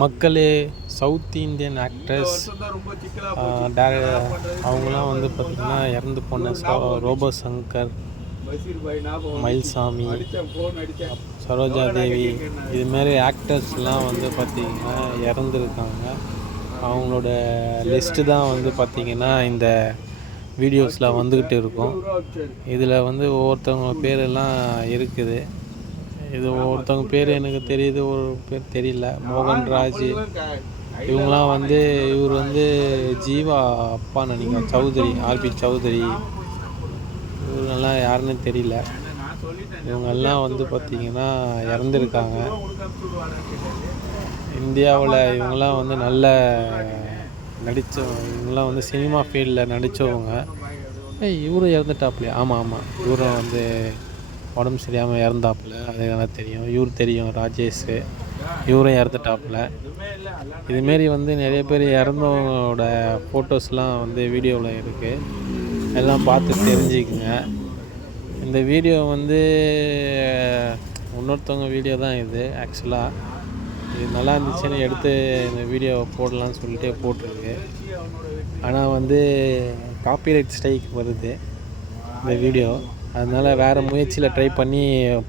மக்களே, south Indian actress அவங்களாம் வந்து பார்த்திங்கன்னா இறந்து போன ரோபோ சங்கர், மயில்சாமி, சரோஜா தேவி, இதுமாரி ஆக்டர்ஸ்லாம் வந்து பார்த்திங்கன்னா இறந்துருக்காங்க. அவங்களோட லிஸ்ட்டு தான் வந்து பார்த்திங்கன்னா இந்த வீடியோஸில் வந்துக்கிட்டு இருக்கும். இதில் வந்து ஒவ்வொருத்தவங்க பேரெல்லாம் இருக்குது. இது ஒருத்தவங்க பேர் எனக்கு தெரியுது, ஒரு பேர் தெரியல. மோகன்ராஜ் இவங்களாம் வந்து இவர் வந்து ஜீவா அப்பா நினைக்கிறேன், சௌத்ரி, ஆர்பி சௌத்ரி. இவங்கெல்லாம் யாருன்னு தெரியல. இவங்கெல்லாம் வந்து பார்த்திங்கன்னா இறந்துருக்காங்க. இந்தியாவில் இவங்கெல்லாம் வந்து நல்ல இவங்கெல்லாம் வந்து சினிமா ஃபீல்டில் நடித்தவங்க. இவரும் இறந்துட்டாப்லையா? ஆமாம், இவரும் வந்து உடம்பு சரியாமல் இறந்தாப்புல, அது எனக்கு தெரியும். இவர் தெரியும், ராஜேஷ், இவரும் இறந்துட்டாப்புல. இதுமாரி வந்து நிறைய பேர் இறந்தவங்களோட ஃபோட்டோஸ்லாம் வந்து வீடியோவில் இருக்குது. எல்லாம் பார்த்து தெரிஞ்சுக்குங்க. இந்த வீடியோ வந்து இன்னொருத்தவங்க வீடியோ தான் இது. ஆக்சுவலாக இது நல்லா இருந்துச்சுன்னு எடுத்து இந்த வீடியோவை போடலான்னு சொல்லிட்டு போட்டிருக்கு. ஆனால் வந்து காப்பிரைட் ஸ்ட்ரைக் வருது இந்த வீடியோ. அதனால் வேறு முயற்சியில் ட்ரை பண்ணி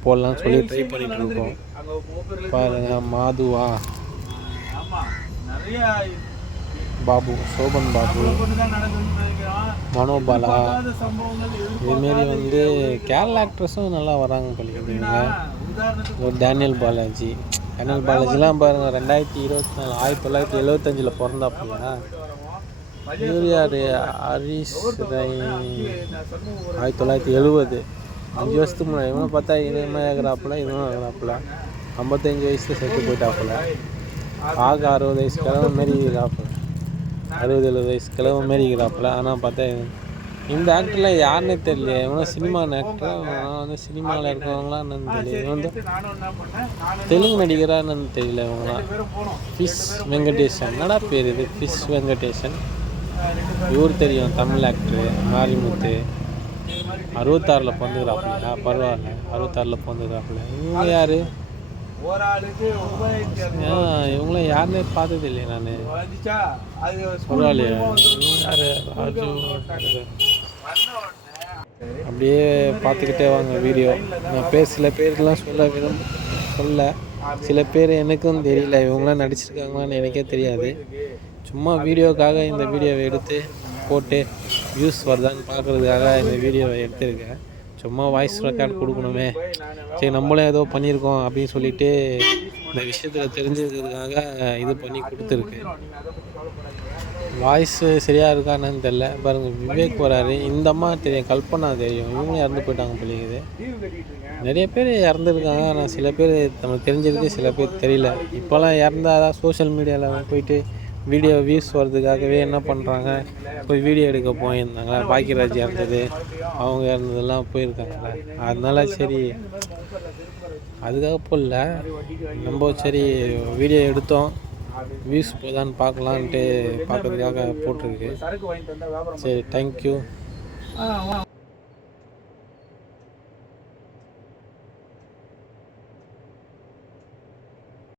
போடலான்னு சொல்லி ட்ரை பண்ணிகிட்ருக்கோம். பாருங்கள், மாதுவா, பாபு, சோபன் பாபு, மனோபாலா, இதுமாரி வந்து கேரளா ஆக்ட்ரஸும் நல்லா வராங்க பண்ணிக்கிறீங்க. ஒரு டேனியல் பாலாஜிலாம் பாருங்கள், 2024 1975 பிறந்தாப்பில்லையா? இவர் யார்? ஹரிஷ் ரை 1970, 5 வருஷத்துக்கு முன்னாடி. இவனை பார்த்தா இனிமே ஆகிறாப்புல, இதுவும் ஆகிறாப்புல. 55 வயசில் செத்து போயிட்டாப்புல. 60 வயசு கிழமை மாரி இருக்கிறாப்புல, 60-70 வயசு கிழமை மாரி இருக்கிறாப்புல. ஆனால் பார்த்தா இந்த ஆக்டர்லாம் யாருன்னே தெரியல. இவனும் சினிமா ஆக்டர், வந்து சினிமாவில் இருக்கிறவங்களாம் என்னன்னு தெரியல. இவன் வந்து தெலுங்கு நடிகராக என்னன்னு தெரியல. இவங்களாம் ஃபிஷ் வெங்கடேஷன், என்னடா பேர் இது? ஃபிஷ் வெங்கடேஷன். இவர் தெரியும், தமிழ் ஆக்டரு. மாரிமுத்து 66 பிறந்துக்கிறாப்புலையா? பரவாயில்ல, 66 பிறந்துக்கிறாப்புல. இவங்க யார்? இவங்களாம் யாருன்னே பார்த்தது இல்லையா நான்? பரவாயில்லையா? யார்? ராஜு. அப்படியே பார்த்துக்கிட்டே வாங்க வீடியோ. நான் சில பேருக்கெலாம் சொல்ல சில பேர் எனக்கும் தெரியல, இவங்களாம் நடிச்சிருக்காங்களான்னு எனக்கே தெரியாது. சும்மா வீடியோக்காக இந்த வீடியோவை எடுத்து போட்டு வியூஸ் வருதான்னு பார்க்குறதுக்காக இந்த வீடியோவை எடுத்திருக்கேன். சும்மா வாய்ஸ் ரெக்கார்ட் கொடுக்கணுமே, சரி நம்மளும் ஏதோ பண்ணியிருக்கோம் அப்படின்னு சொல்லிட்டு இந்த விஷயத்தில் தெரிஞ்சுக்கிறதுக்காக இது பண்ணி கொடுத்துருக்கு. வாய்ஸு சரியாக இருக்கான்னு தெரில. பாருங்கள், விவேக் வராரு. இந்த அம்மா தெரியும், கல்பனா தெரியும். இவங்களும் இறந்து போயிட்டாங்க பிள்ளைங்குது. நிறைய பேர் இறந்துருக்காங்க. ஆனால் சில பேர் நமக்கு தெரிஞ்சிருக்கு, சில பேர் தெரியல. இப்போல்லாம் இறந்தாதான் சோஷியல் மீடியாவில் போயிட்டு வீடியோ வியூஸ் வர்றதுக்காகவே என்ன பண்ணுறாங்க, போய் வீடியோ எடுக்க போயிருந்தாங்களா. பாக்கியராஜ் இறந்தது, அவங்க இறந்ததெல்லாம் போயிருக்காங்களே. அதனால சரி, அதுக்காக போடல நம்ம. சரி, வீடியோ எடுத்தோம், வியூஸ் போதான்னு பார்க்கலான்ட்டு பார்க்கறதுக்காக போட்டிருக்கு. சரி, தேங்க்யூ.